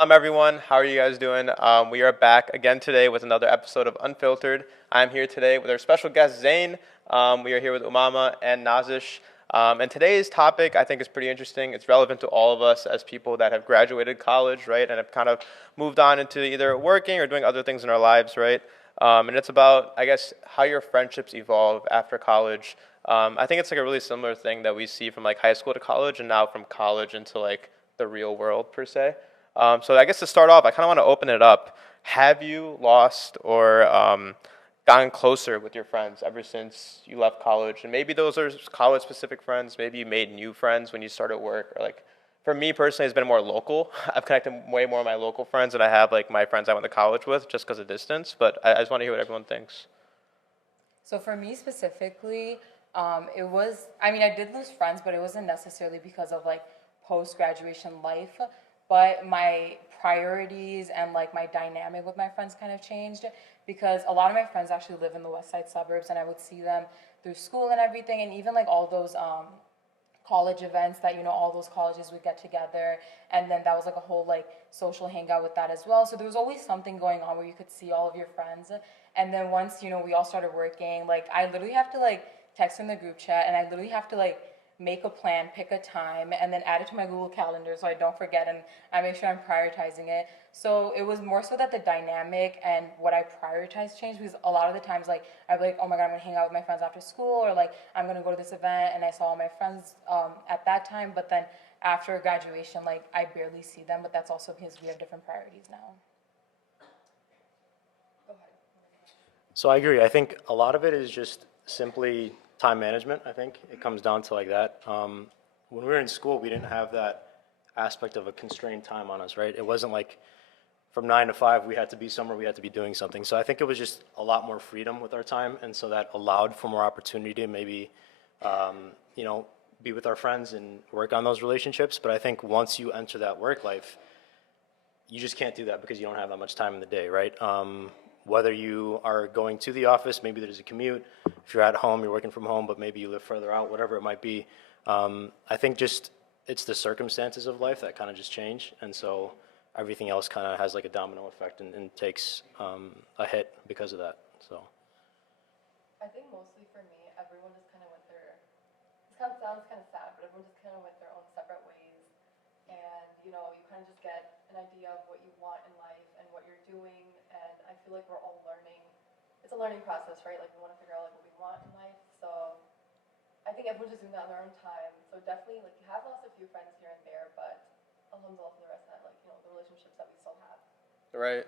Everyone. How are you guys doing? We are back again today with another episode of Unfiltered. I'm here today with our special guest, Zane. We are here with Umama and Nazish. And today's topic, I think, is pretty interesting. It's relevant to all of us as people that have graduated college, right, and have kind of moved on into either working or doing other things in our lives, right? And it's about, I guess, how your friendships evolve after college. I think it's like a really similar thing that we see from like high school to college, and now from college into like the real world per se. So I guess to start off, I kind of want to open it up. Have you lost or gotten closer with your friends ever since you left college? And maybe those are college-specific friends. Maybe you made new friends when you started work. Or like, for me personally, it's been more local. I've connected way more with my local friends than I have like my friends I went to college with, just because of distance. But I just want to hear what everyone thinks. So for me specifically, I did lose friends, but it wasn't necessarily because of like post graduation life, but my priorities and like my dynamic with my friends kind of changed because a lot of my friends actually live in the west side suburbs and I would see them through school and everything, and even like all those college events that all those colleges would get together, and then that was like a whole like social hangout with that as well. So there was always something going on where you could see all of your friends. And then once we all started working, like I literally have to like text in the group chat, and I literally have to like make a plan, pick a time, and then add it to my Google Calendar so I don't forget and I make sure I'm prioritizing it. So it was more so that the dynamic and what I prioritize changed, because a lot of the times like I'd be like, oh my god, I'm gonna hang out with my friends after school, or like I'm gonna go to this event, and I saw all my friends at that time. But then after graduation, like I barely see them, but that's also because we have different priorities now. So I agree. I think a lot of it is just simply time management. I think it comes down to like that. When we were in school, we didn't have that aspect of a constrained time on us, right? It wasn't like from 9 to 5 we had to be somewhere, we had to be doing something. So I think it was just a lot more freedom with our time, and so that allowed for more opportunity to maybe, you know, be with our friends and work on those relationships. But I think once you enter that work life, you just can't do that because you don't have that much time in the day, right? Whether you are going to the office, maybe there's a commute. If you're at home, you're working from home, but maybe you live further out, whatever it might be. I think just it's the circumstances of life that kind of just change, and so everything else kind of has like a domino effect and takes a hit because of that. So. I think mostly for me, everyone just kind of went their. This kind of sounds kind of sad, but everyone just kind of went their own separate ways, and you kind of just get an idea of what you want in life and what you're doing. And I feel like we're all learning. It's a learning process, right? Like we want to figure out like what we want in life. So I think everyone's just doing that on their own time. So definitely, like you have lost a few friends here and there, but alhamdulillah for the rest of that, like the relationships that we still have. Right.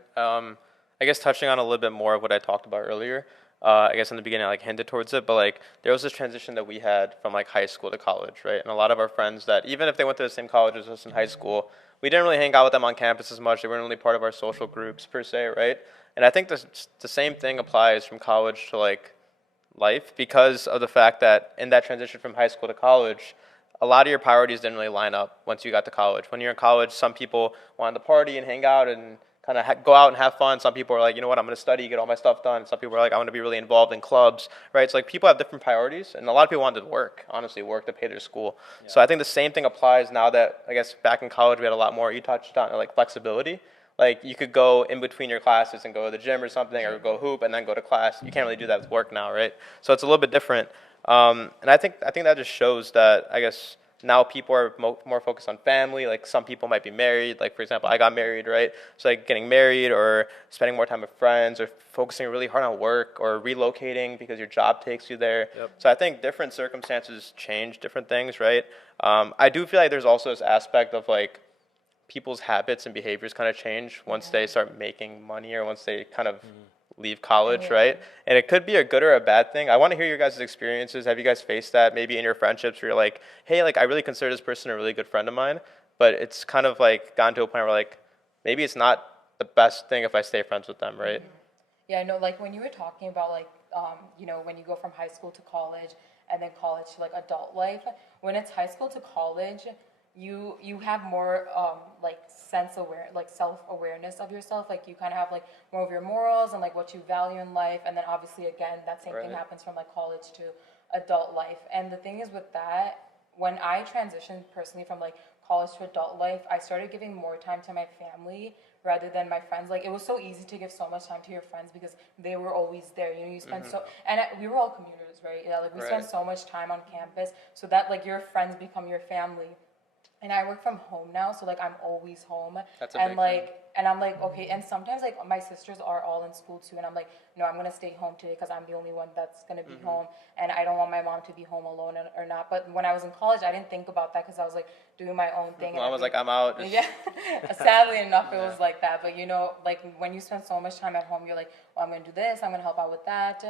I guess touching on a little bit more of what I talked about earlier. I guess in the beginning I like hinted towards it, but like there was this transition that we had from like high school to college, right? And a lot of our friends that even if they went to the same college as us in high school, we didn't really hang out with them on campus as much. They weren't really part of our social groups per se, right? And I think the same thing applies from college to like life because of the fact that in that transition from high school to college, a lot of your priorities didn't really line up once you got to college. When you're in college, some people wanted to party and hang out and kind of go out and have fun. Some people are like, you know what, I'm going to study, get all my stuff done. Some people are like, I want to be really involved in clubs, right? It's like people have different priorities, and a lot of people wanted to work, honestly, work to pay their school. Yeah. So I think the same thing applies now that I guess back in college we had a lot more. You touched on like flexibility. Like you could go in between your classes and go to the gym or something, or go hoop and then go to class. You can't really do that with work now, right? So it's a little bit different. And I think that just shows that I guess now people are more focused on family. Like some people might be married. Like for example, I got married, right? So like getting married or spending more time with friends or focusing really hard on work or relocating because your job takes you there. Yep. So I think different circumstances change different things, right? I do feel like there's also this aspect of like people's habits and behaviors kind of change once they start making money or once they kind of leave college, right? And it could be a good or a bad thing. I want to hear your guys' experiences. Have you guys faced that maybe in your friendships where you're like, hey, like I really consider this person a really good friend of mine, but it's kind of like gotten to a point where like maybe it's not the best thing if I stay friends with them, right? Yeah, no, like when you were talking about like, when you go from high school to college and then college to like adult life, when it's high school to college, you have more like self awareness of yourself. Like you kind of have like more of your morals and like what you value in life. And then obviously again that same thing happens from like college to adult life. And the thing is with that, when I transitioned personally from like college to adult life, I started giving more time to my family rather than my friends. Like, it was so easy to give so much time to your friends because they were always there. You know, you spend we were all commuters, right? Yeah, like we spent Right. so much time on campus, so that like your friends become your family. And I work from home now, so like I'm always home. That's a And big like, thing. and I'm like, okay. And sometimes like my sisters are all in school too, and I'm like, no, I'm gonna stay home today because I'm the only one that's gonna be home, and I don't want my mom to be home alone or not. But when I was in college, I didn't think about that because I was like doing my own thing. Mom and was like, I'm out. yeah, sadly enough, it was like that. But you know, like when you spend so much time at home, you're like, oh, I'm gonna do this, I'm gonna help out with that.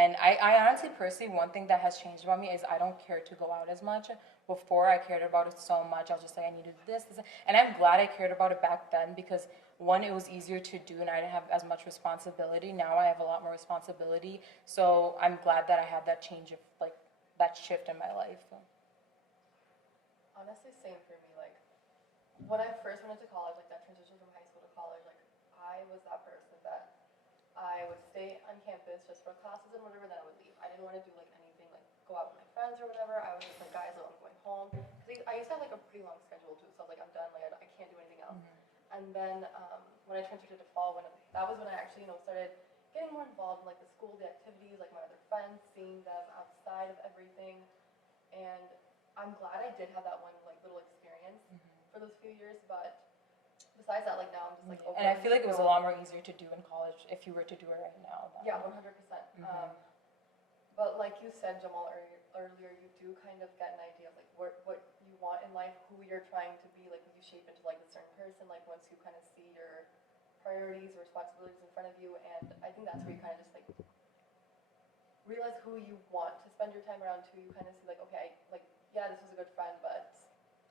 And I honestly, personally, one thing that has changed about me is I don't care to go out as much. Before, I cared about it so much. I was just like, I need to do this. And I'm glad I cared about it back then because one, it was easier to do and I didn't have as much responsibility. Now I have a lot more responsibility. So I'm glad that I had that change of like that shift in my life. Honestly, same for me. Like, when I first went into college, like that transition from high school to college, like I was that person that I would stay on campus just for classes and whatever, then I would leave. I didn't want to do like anything like go out with my friends or whatever. I was just like, guys, I'm going home. 'Cause I used to have like a pretty long schedule too, so I was like, I'm done. Like I can't do anything else. And then when I transferred to fall, when that was when I actually started getting more involved in like the school, the activities, like my other friends, seeing them outside of everything, and I'm glad I did have that one like little experience for those few years, but besides that, like now I'm just like over And I it, feel like it was a you know. lot more easier to do in college if you were to do it right now. Yeah, 100%. But like you said, Jamal, earlier, you do kind of get an idea of like what you want in life, who you're trying to be, like you shape into like a certain person, like once you kind of see your priorities or responsibilities in front of you, and I think that's where you kind of just like realize who you want to spend your time around to. You kind of see like, okay, like, yeah, this was a good friend, but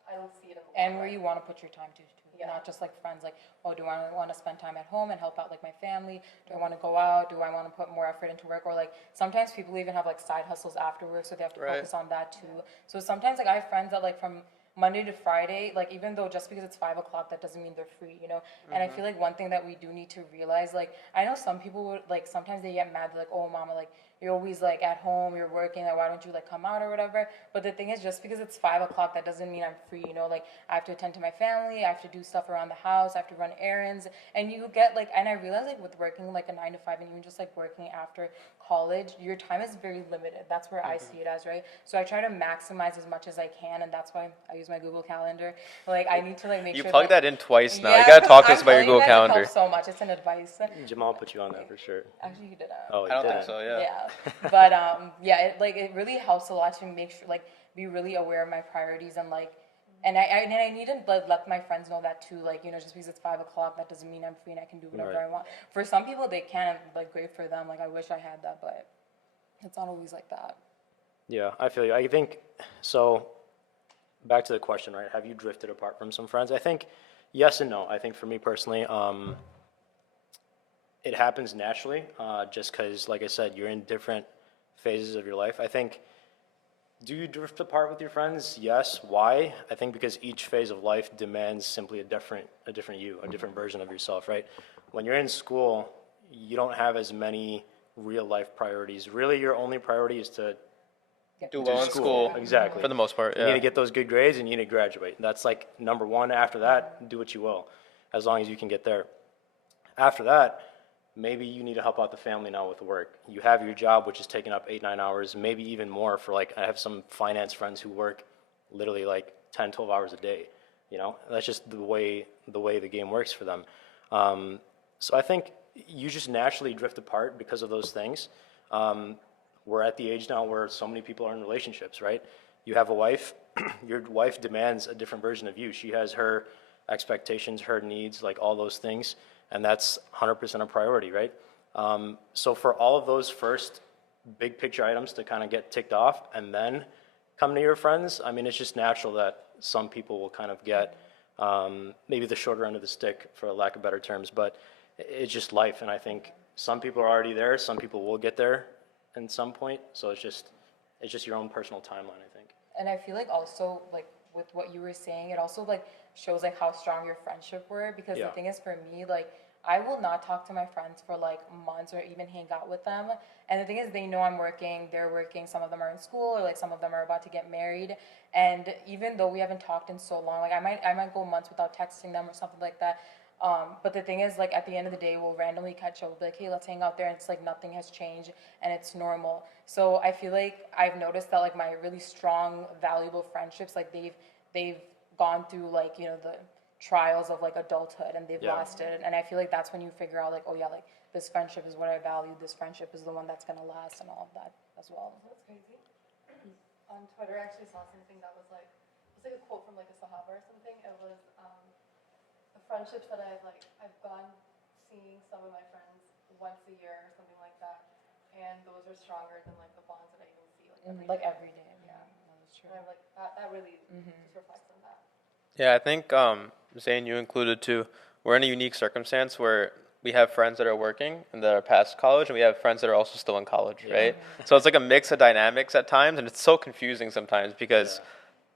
I don't see it in the long And where run. you want to put your time to too. Yeah. Not just like friends, like, oh, do I want to spend time at home and help out like my family? Do I want to go out? Do I want to put more effort into work? Or like sometimes people even have like side hustles after work, so they have to Right. focus on that too. So sometimes like I have friends that like from Monday to Friday, like even though just because it's 5 o'clock, that doesn't mean they're free, you know? And I feel like one thing that we do need to realize, like, I know some people would like sometimes they get mad, they're like, oh, mama, like you're always like at home, you're working, like why don't you like come out or whatever? But the thing is, just because it's 5 o'clock, that doesn't mean I'm free, you know? Like I have to attend to my family, I have to do stuff around the house, I have to run errands, and you get like, and I realize like with working like a 9 to 5 and even just like working after college, your time is very limited. That's where I see it as, right? So I try to maximize as much as I can, and that's why I use my Google Calendar. Like I need to like make You sure plugged like, that in twice now. yeah, You gotta talk to I'm us about your telling you Google guys, Calendar. It helps so much. It's an advice. Jamal put you on that for sure. Actually, he didn't. Oh, he I don't didn't. think so. Yeah. Yeah, but yeah, it really helps a lot to make sure like be really aware of my priorities and like, and I need to like, let my friends know that too. Like you know, just because it's 5 o'clock, that doesn't mean I'm free and I can do whatever Right. I want. For some people, they can, like great for them. Like I wish I had that, but it's not always like that. Yeah, I feel you. I think so. Back to the question, right? Have you drifted apart from some friends? I think yes and no. I think for me personally, it happens naturally, just because, like I said, you're in different phases of your life. I think, do you drift apart with your friends? Yes. Why? I think because each phase of life demands simply a different you, a different version of yourself, right? When you're in school, you don't have as many real life priorities. Really, your only priority is to Do well in school. Exactly. For the most part. You need Yeah. to get those good grades and you need to graduate. That's like number one. After that, do what you will, as long as you can get there. After that, maybe you need to help out the family now with work. You have your job, which is taking up 8, 9 hours, maybe even more for like, I have some finance friends who work literally like 10, 12 hours a day. You know, that's just the way the game works for them. So I think you just naturally drift apart because of those things. We're at the age now where so many people are in relationships, right? You have a wife, your wife demands a different version of you. She has her expectations, her needs, like all those things, and that's 100% a priority, right? So for all of those first big picture items to kind of get ticked off and then come to your friends, I mean, it's just natural that some people will kind of get maybe the shorter end of the stick, for lack of better terms, but it's just life, and I think some people are already there, some people will get there at some point, so it's just your own personal timeline, I think. And I feel like also like with what you were saying, it also like shows like how strong your friendship were because Yeah. the thing is for me like I will not talk to my friends for like months or even hang out with them. And the thing is, they know I'm working, they're working, some of them are in school, or like some of them are about to get married. And even though we haven't talked in so long, like I might go months without texting them or something like that. But the thing is, like at the end of the day, we'll randomly catch up. We'll be like, hey, let's hang out there, and it's like nothing has changed, and it's normal. So I feel like I've noticed that like my really strong, valuable friendships, like they've gone through like the trials of like adulthood, and they've Yeah. lasted. And I feel like that's when you figure out like, oh yeah, like this friendship is what I value. This friendship is the one that's gonna last, and all of that as well. That's crazy. On Twitter, I actually saw something that was like, it was like a quote from like a Sahaba or something. It was the friendships that I've gone seeing some of my friends once a year or something like that, and those are stronger than like the bonds that I even see like every Like day. every day, yeah, that's true. And I'm like that really just reflects on that. Yeah, I think Zane, you included too. We're in a unique circumstance where we have friends that are working and that are past college, and we have friends that are also still in college, right? So it's like a mix of dynamics at times, and it's so confusing sometimes because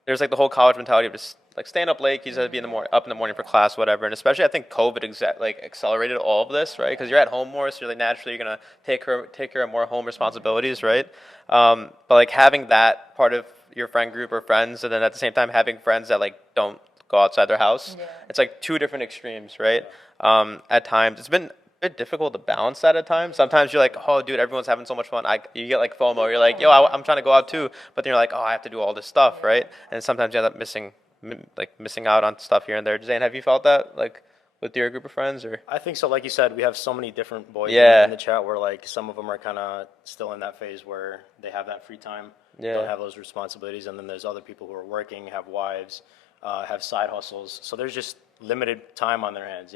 there's like the whole college mentality of just like staying up late, you just have to be up in the morning for class, whatever. And especially I think COVID like accelerated all of this, right? Because you're at home more, so you're like naturally you're gonna take care of more home responsibilities, right? But like having that part of your friend group or friends, and then at the same time having friends that like don't go outside their house, Yeah. it's like two different extremes, right? At times it's been a bit difficult to balance that at times. Sometimes you're like, oh, dude, everyone's having so much fun. You get like FOMO. You're like, yo, I'm trying to go out too. But then you're like, oh, I have to do all this stuff, right? And sometimes you end up missing out on stuff here and there. Zane, have you felt that like with your group of friends or? I think so. Like you said, we have so many different boys Yeah. in the chat where like some of them are kind of still in that phase where they have that free time, Yeah. don't have those responsibilities, and then there's other people who are working, have wives, have side hustles. So there's just limited time on their hands.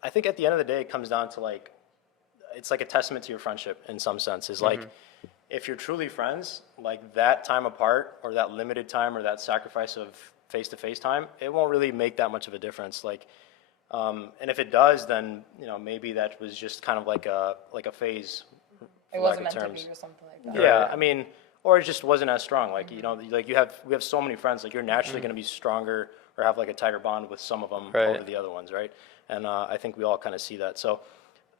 I think at the end of the day, it comes down to like, it's like a testament to your friendship in some sense. Is like, if you're truly friends, like that time apart or that limited time or that sacrifice of face-to-face time, it won't really make that much of a difference. Like, and if it does, then maybe that was just kind of like a phase. It for wasn't lack meant of to be terms. or something like that. Yeah, I mean, or it just wasn't as strong. Like like we have so many friends. Like you're naturally going to be stronger or have like a tighter bond with some of them Right. over the other ones, right? And I think we all kind of see that. So,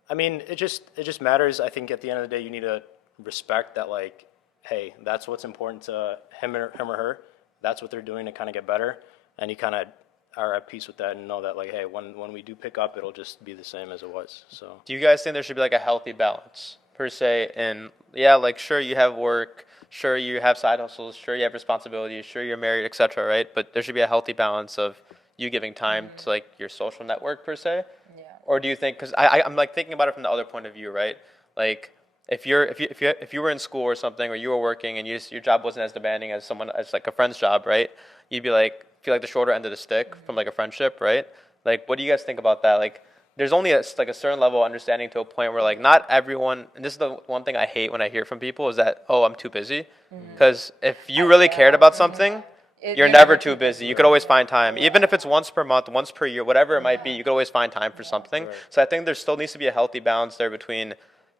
I mean, it just matters. I think at the end of the day, you need to respect that. Like, hey, that's what's important to him or her. That's what they're doing to kind of get better, and you kind of are at peace with that and know that like, hey, when we do pick up, it'll just be the same as it was. So. Do you guys think there should be like a healthy balance per se? And yeah, like sure you have work, sure you have side hustles, sure you have responsibilities, sure you're married, etc. Right? But there should be a healthy balance of you giving time to like your social network per se. Yeah. Or do you think? Because I'm like thinking about it from the other point of view, right? Like if you were in school or something, or you were working and your job wasn't as demanding as like a friend's job, right? You'd be like feel like the shorter end of the stick from like a friendship, right? Like what do you guys think about that? Like there's only a certain level of understanding to a point where like not everyone, and this is the one thing I hate when I hear from people is that, oh, I'm too busy. Because if you really cared about something, you're never too busy. You could always find time. Even if it's once per month, once per year, whatever it might be, you could always find time for something. So I think there still needs to be a healthy balance there between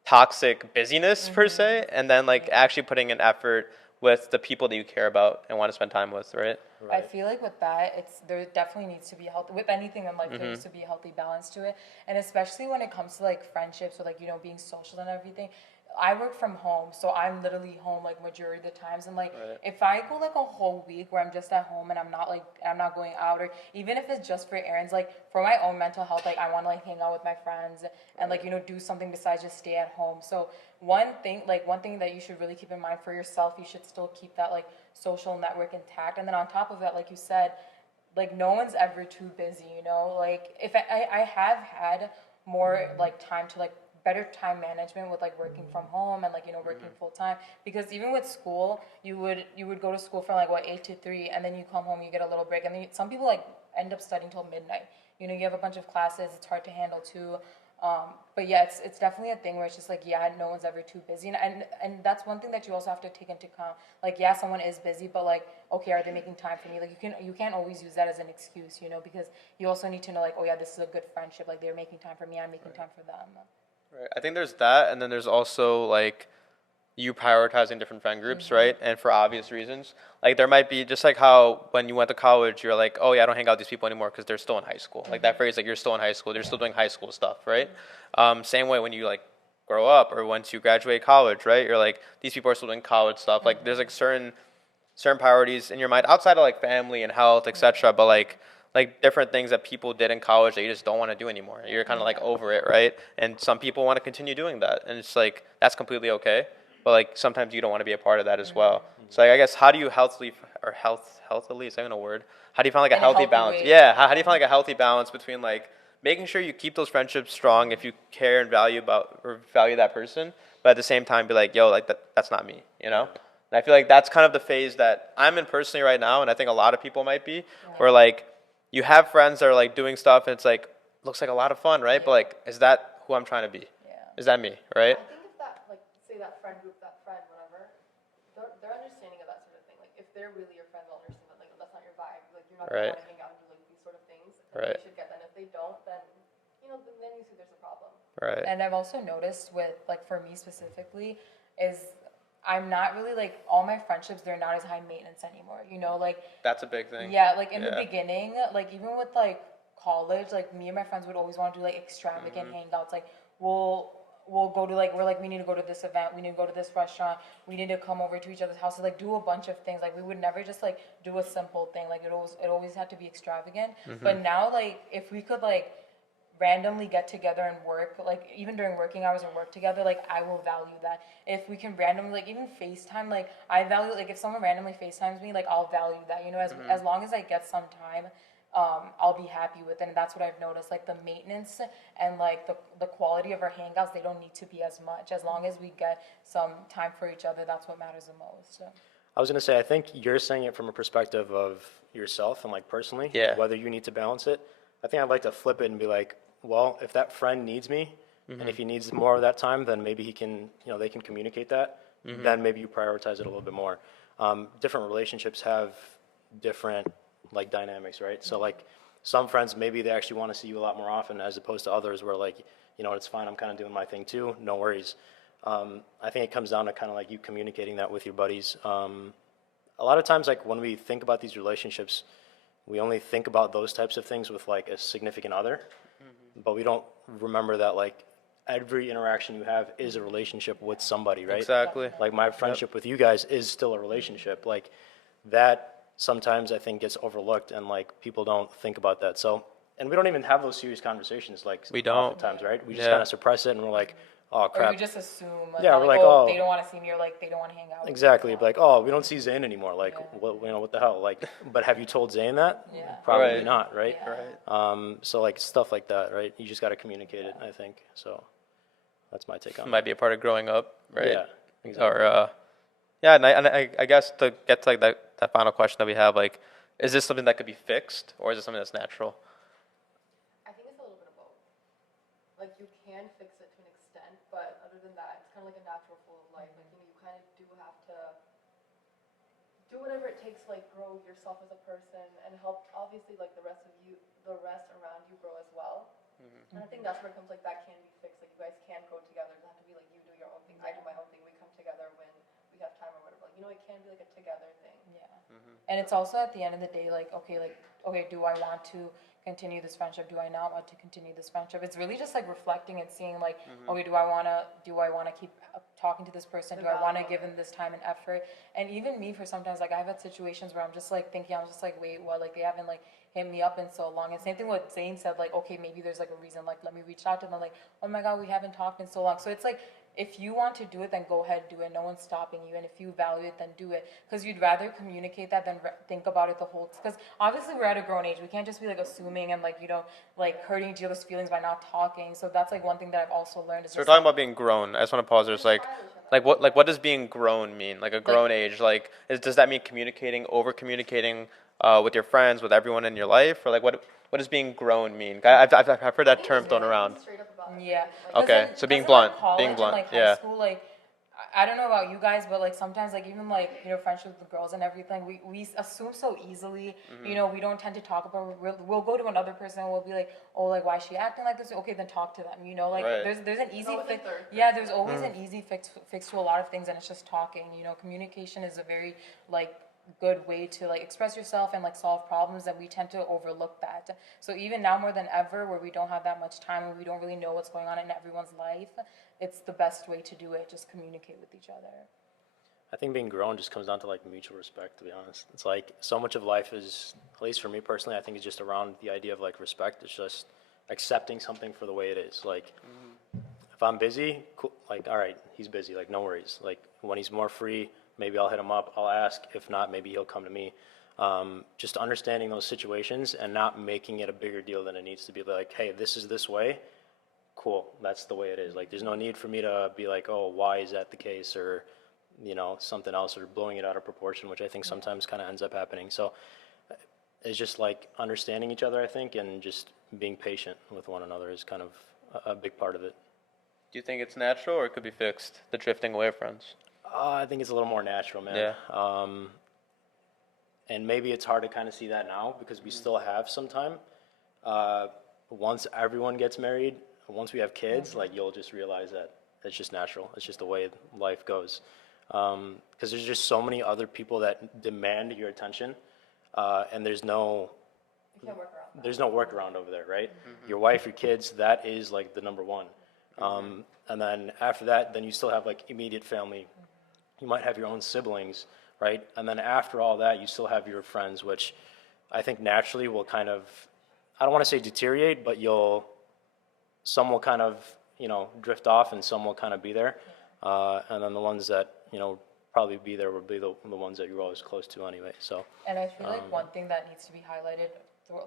toxic busyness per se and then like actually putting an effort with the people that you care about and want to spend time with, right? I feel like with that, there definitely needs to be a healthy, with anything in life, there needs to be a healthy balance to it. And especially when it comes to like friendships or like, being social and everything. I work from home, so I'm literally home like majority of the times. And like, if I go like a whole week where I'm just at home and I'm not going out, or even if it's just for errands, like for my own mental health, like I want to like hang out with my friends and like, do something besides just stay at home. So one thing that you should really keep in mind for yourself, you should still keep that like social network intact. And then on top of that, like you said, like no one's ever too busy, like if I have had more like time to like better time management with like working from home and like working full time, because even with school you would go to school from like 8 to 3 and then you come home, you get a little break, and then some people like end up studying till midnight. You have a bunch of classes, it's hard to handle too. But yeah, it's definitely a thing where it's just like, yeah, no one's ever too busy, and that's one thing that you also have to take into account. Like, yeah, someone is busy, but like, okay, are they making time for me? Like, you can't always use that as an excuse, because you also need to know like, oh yeah, this is a good friendship. Like, they're making time for me, I'm making time for them. Right. I think there's that, and then there's also like, you prioritizing different friend groups, right? And for obvious reasons. Like there might be just like how when you went to college, you're like, oh yeah, I don't hang out with these people anymore because they're still in high school. Like that phrase, like you're still in high school, they're still doing high school stuff, right? Same way when you like grow up or once you graduate college, right? You're like, these people are still doing college stuff. Like there's like certain priorities in your mind outside of like family and health, etc. But like different things that people did in college that you just don't want to do anymore. You're kind of like over it, right? And some people want to continue doing that, and it's like that's completely okay. But like sometimes you don't want to be a part of that as well. So like, I guess how do you healthily is that even a word? How do you find like a In a healthy healthy balance? way. Yeah, how do you find like a healthy balance between like making sure you keep those friendships strong if you care and value that person, but at the same time be like, yo, like that's not me, you know? And I feel like that's kind of the phase that I'm in personally right now, and I think a lot of people might be, where like you have friends that are like doing stuff and it's like looks like a lot of fun, right? But like, is that who I'm trying to be? Yeah. Is that me, right? I think if that, like, say that friend group, that friend, whatever, they're understanding of that sort of thing. Like, if they're really your friends, they'll understand that, like, that's not your vibe. Like, you're not Right. going to hang out and do, like, these sort of things. Right. You should get that. And if they don't, then, you know, then you see there's a problem. Right. And I've also noticed with, like, for me specifically, is I'm not really, like, all my friendships, they're not as high maintenance anymore, you know, like, That's a big thing. yeah, like, in the Yeah. beginning, like, even with, like, college, like, me and my friends would always want to do, like, extravagant hangouts, like, we'll go to, like, we're like, we need to go to this event, we need to go to this restaurant, we need to come over to each other's houses, like, do a bunch of things, like, we would never just, like, do a simple thing, like, it always had to be extravagant, but now, like, if we could, like, randomly get together and work, like even during working hours and work together, like I will value that. If we can randomly, like even FaceTime, like I value, like if someone randomly FaceTimes me, like I'll value that, you know, as long as I get some time, I'll be happy with it. And that's what I've noticed, like the maintenance and like the quality of our hangouts, they don't need to be as much. As long as we get some time for each other, that's what matters the most. So. I was gonna say, I think you're saying it from a perspective of yourself and like personally, Yeah. whether you need to balance it. I think I'd like to flip it and be like, well, if that friend needs me, and if he needs more of that time, then maybe he can, you know, they can communicate that. Then maybe you prioritize it a little bit more. Different relationships have different like dynamics, right? So like some friends, maybe they actually want to see you a lot more often, as opposed to others where like, you know, it's fine, I'm kind of doing my thing too, no worries. I think it comes down to kind of like you communicating that with your buddies. A lot of times, like when we think about these relationships, we only think about those types of things with like a significant other, but we don't remember that like every interaction you have is a relationship with somebody, right? Exactly. Like my friendship with you guys is still a relationship. Like that sometimes I think gets overlooked and like people don't think about that. So, and we don't even have those serious conversations like We don't. oftentimes, right? We just Yeah. kind of suppress it and we're like, oh Or crap. you just assume, Yeah, that, we're like, like, oh. they don't want to see me, or like they don't want to hang out with me. Exactly. Like, oh, we don't see Zayn anymore. Like, Yeah. what, you know, what the hell? Like, but have you told Zayn that? Yeah. Probably Right. not, right? Yeah. So like stuff like that, right? You just got to communicate it, I think. So that's my take on it. Might be a part of growing up, right? Yeah, exactly. Or yeah, and I guess to get to like that final question that we have, like, is this something that could be fixed, or is it something that's natural? I think it's a little bit of both. Like, you can fix it to an extent, but other than that, it's kind of like a natural flow of life. Like, you know, you kind of do have to do whatever it takes to, like, grow yourself as a person and help, obviously, like, the rest around you grow as well. And I think that's where it comes, like, that can be fixed. Like, you guys can grow together. It doesn't have to be, like, you do your own thing, I do my own thing, we come together when we have time or whatever. Like, you know, it can be, like, a together thing. Yeah. And it's also at the end of the day, like, okay, do I want to continue this friendship? Do I not want to continue this friendship? It's really just like reflecting and seeing, like, okay, do I want to keep talking to this person? Do I want to give them this time and effort? And even me, for sometimes, like, I've had situations where I'm just like thinking, I'm just like, wait, what? Like, they haven't like hit me up in so long. And same thing with Zayn said, like, okay, maybe there's like a reason, like, let me reach out to them, like, oh my God, we haven't talked in so long. So it's like, if you want to do it, then go ahead, do it. No one's stopping you. And if you value it, then do it. Because you'd rather communicate that than think about it the whole. Because obviously we're at a grown age. We can't just be like assuming and like, you know, like hurting each other's feelings by not talking. So that's like one thing that I've also learned. Is So we're just, talking like, about being grown. I just want to pause. There's what does being grown mean? Like a grown age. Like does that mean communicating, over communicating with your friends, with everyone in your life, or like what does being grown mean? I've heard that term thrown around. Straight up about it. yeah. Okay, so being blunt, being blunt, Like yeah. high school, like I don't know about you guys, but like sometimes like even like, you know, friendships with girls and everything, we assume so easily, you know, we don't tend to talk about it. We'll go to another person and we'll be like, oh, like why is she acting like this? Okay, then talk to them, you know, like Right. there's an easy always a fix. third Yeah, there's always an easy fix to a lot of things, and it's just talking, you know. Communication is a very like good way to like express yourself and like solve problems, and we tend to overlook that. So even now more than ever, where we don't have that much time and we don't really know what's going on in everyone's life, it's the best way to do it. Just communicate with each other. I think being grown just comes down to like mutual respect, to be honest. It's like so much of life is, at least for me personally, I think it's just around the idea of like respect. It's just accepting something for the way it is. Like if I'm busy, cool, like all right, he's busy, like no worries. Like when he's more free, maybe I'll hit him up, I'll ask. If not, maybe he'll come to me. Just understanding those situations and not making it a bigger deal than it needs to be. Like, hey, this is this way. Cool, that's the way it is. Like, there's no need for me to be like, oh, why is that the case, or you know, something else, or blowing it out of proportion, which I think sometimes kind of ends up happening. So it's just like understanding each other, I think, and just being patient with one another is kind of a big part of it. Do you think it's natural or it could be fixed? The drifting away of friends. I think it's a little more natural, man. Yeah. And maybe it's hard to kind of see that now because we still have some time. Once everyone gets married, once we have kids, like you'll just realize that it's just natural. It's just the way life goes. Because there's just so many other people that demand your attention, and there's no You can't work around that. there's no workaround over there, right? Your wife, your kids, that is like the number one. And then after that, then you still have like immediate family. You might have your own siblings, right? And then after all that, you still have your friends, which I think naturally will kind of, I don't want to say deteriorate, but some will kind of, you know, drift off and some will kind of be there. And then the ones that, you know, probably be there will be the ones that you're always close to anyway. So And I feel like one thing that needs to be highlighted,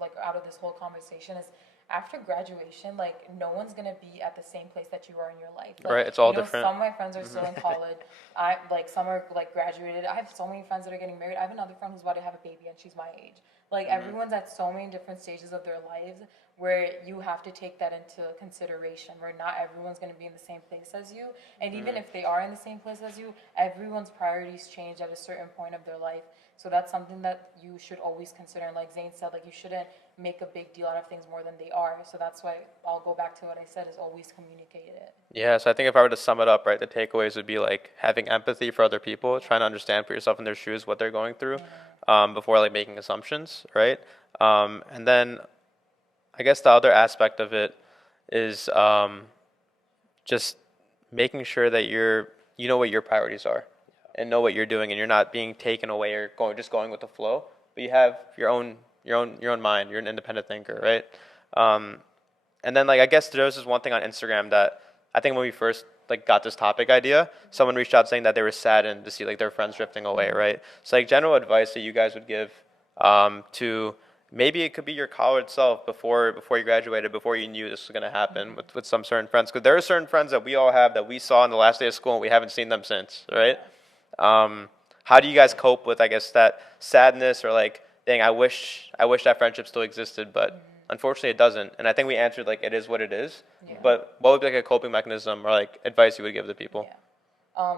like out of this whole conversation, is after graduation, like no one's gonna be at the same place that you are in your life. Like, Right, it's all you know, different. Some of my friends are still in college. I like some are like graduated. I have so many friends that are getting married. I have another friend who's about to have a baby, and she's my age. Like everyone's at so many different stages of their lives where you have to take that into consideration. Where not everyone's gonna be in the same place as you, and even if they are in the same place as you, everyone's priorities change at a certain point of their life. So that's something that you should always consider. And like Zane said, like you shouldn't make a big deal out of things more than they are. So that's why I'll go back to what I said, is always communicate it. Yeah, so I think if I were to sum it up, right, the takeaways would be like having empathy for other people, trying to understand, put yourself in their shoes, what they're going through, before like making assumptions, right? And then I guess the other aspect of it is just making sure that you know what your priorities are and know what you're doing, and you're not being taken away or going with the flow, but you have your own mind. You're an independent thinker, right? And then like I guess there was this one thing on Instagram that I think when we first like got this topic idea, someone reached out saying that they were saddened to see like their friends drifting away, right? So like general advice that you guys would give to maybe it could be your college self before you graduated, before you knew this was going to happen with some certain friends, because there are certain friends that we all have that we saw on the last day of school and we haven't seen them since, right? How do you guys cope with, I guess, that sadness or like, dang, I wish that friendship still existed, but unfortunately it doesn't. And I think we answered like it is what it is. Yeah. But what would be like a coping mechanism or like advice you would give to people? Yeah.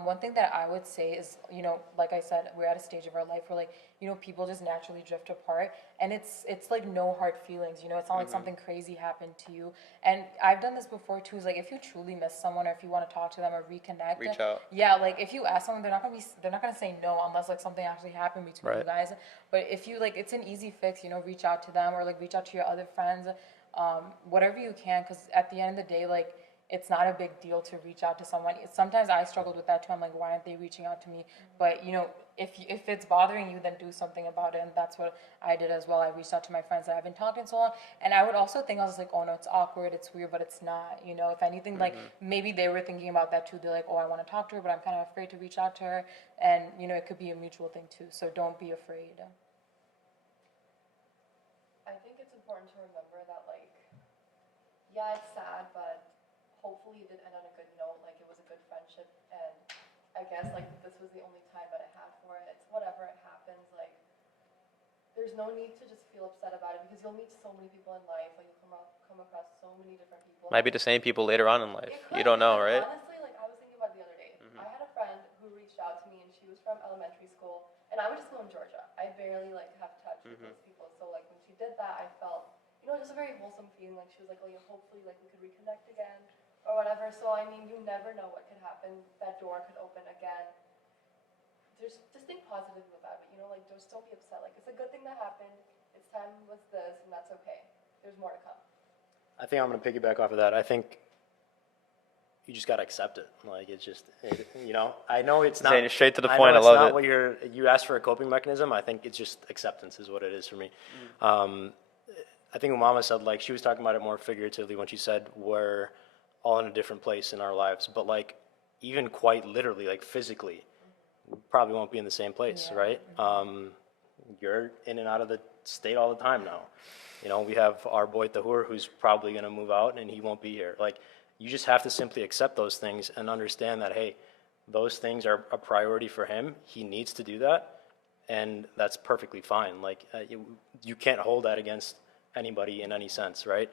One thing that I would say is, you know, like I said, we're at a stage of our life where, like, you know, people just naturally drift apart, and it's like no hard feelings, you know, it's not like something crazy happened to you. And I've done this before too, is like if you truly miss someone or if you want to talk to them or reconnect, Reach out. Yeah, like if you ask someone, they're not gonna say no unless like something actually happened between you Right. guys. But if you like, it's an easy fix, you know, reach out to them or like reach out to your other friends, whatever you can, because at the end of the day, like, it's not a big deal to reach out to someone. Sometimes I struggled with that too. I'm like, why aren't they reaching out to me? But, you know, if it's bothering you, then do something about it. And that's what I did as well. I reached out to my friends that I haven't talked in so long. And I would also think, I was like, oh no, it's awkward, it's weird, but it's not. You know, if anything, like maybe they were thinking about that too. They're like, oh, I want to talk to her, but I'm kind of afraid to reach out to her. And, you know, it could be a mutual thing too. So don't be afraid. I think it's important to remember that, like, yeah, it's sad, but hopefully it did end on a good note. Like, it was a good friendship, and I guess, like, this was the only time that I had for it. It's whatever, it happens. Like, there's no need to just feel upset about it, because you'll meet so many people in life. Like, you'll come across so many different people. Might be the same people later on in life. It could, You don't know, because right? honestly, like, I was thinking about it the other day. I had a friend barely like have touch with those people. So like when she did that, I felt, just a very wholesome feeling. Like she was like, oh, hopefully like we could reconnect again or whatever. So I mean, you never know what could happen. That door could open again. Just think positive about it. Like just don't be upset. Like it's a good thing that happened. Its time was this, and that's okay. There's more to come. I think I'm going to piggyback off of that. I think you just got to accept it. Like, it's just, I know it's not. Saying it straight to the I point, know I it's love not it. what you asked for a coping mechanism. I think it's just acceptance is what it is for me. I think what Mama said, like, she was talking about it more figuratively when she said we're all in a different place in our lives. But, like, even quite literally, like, physically, we probably won't be in the same place, right? You're in and out of the state all the time now. We have our boy Tahur who's probably going to move out and he won't be here. Like, you just have to simply accept those things and understand that, hey, those things are a priority for him. He needs to do that, and that's perfectly fine. Like, you can't hold that against anybody in any sense, right?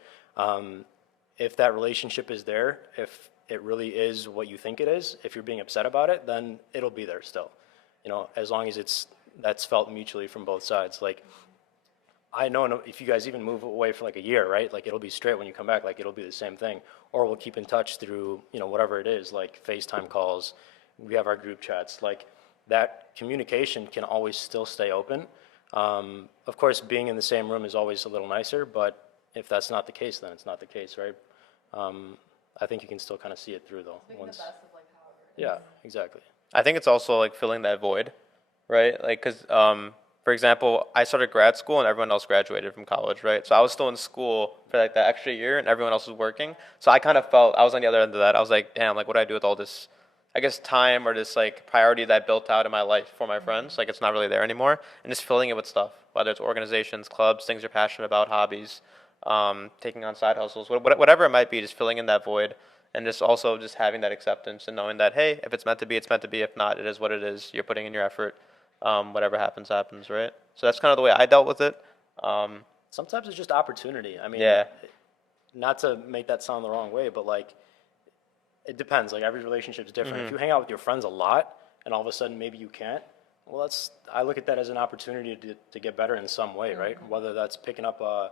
If that relationship is there, if it really is what you think it is, if you're being upset about it, then it'll be there still. As long as that's felt mutually from both sides. Like, I know if you guys even move away for like a year, right? Like, it'll be straight when you come back. Like, it'll be the same thing. Or we'll keep in touch through, whatever it is, like FaceTime calls. We have our group chats. Like, that communication can always still stay open. Of course, being in the same room is always a little nicer, but if that's not the case, then it's not the case, right? I think you can still kind of see it through, though. Making the best of like however. Yeah, exactly. I think it's also like filling that void, right? Like, because, for example, I started grad school and everyone else graduated from college, right? So I was still in school for like that extra year and everyone else was working. So I kind of felt, I was on the other end of that. I was like, damn, like what do I do with all this, I guess, time or this like priority that I built out in my life for my friends? Like, it's not really there anymore. And just filling it with stuff, whether it's organizations, clubs, things you're passionate about, hobbies, taking on side hustles, whatever it might be, just filling in that void. And just also just having that acceptance and knowing that, hey, if it's meant to be, it's meant to be. If not, it is what it is. You're putting in your effort. Whatever happens, happens, right? So that's kind of the way I dealt with it. Sometimes it's just opportunity. I mean, Yeah. not to make that sound the wrong way, but like, it depends. Like, every relationship is different. If you hang out with your friends a lot and all of a sudden maybe you can't, well, I look at that as an opportunity to get better in some way, right? Whether that's picking up a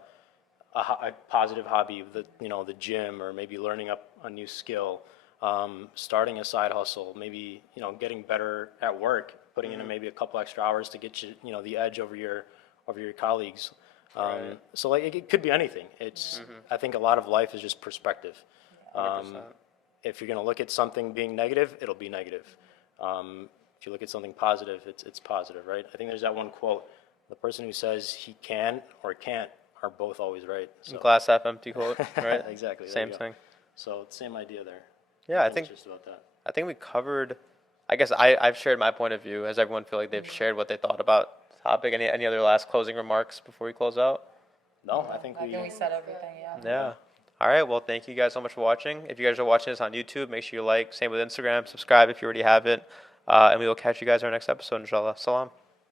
positive hobby, the gym, or maybe learning up a new skill, starting a side hustle, maybe, getting better at work, putting in maybe a couple extra hours to get you, the edge over your colleagues. So like, it could be anything. It's, I think a lot of life is just perspective. 100%. If you're going to look at something being negative, it'll be negative. If you look at something positive, it's positive, right? I think there's that one quote: the person who says he can or can't are both always right. So. Glass half empty quote, right? Exactly. there Same you go. thing. So same idea there. Yeah, I It's think just about that. we covered. I guess I've shared my point of view. Has everyone feel like they've shared what they thought about the topic? Any other last closing remarks before we close out? No, I think I think we said everything, yeah. Yeah. All right. Well, thank you guys so much for watching. If you guys are watching this on YouTube, make sure you like. Same with Instagram. Subscribe if you already have it. And we will catch you guys in our next episode, inshallah. Salam.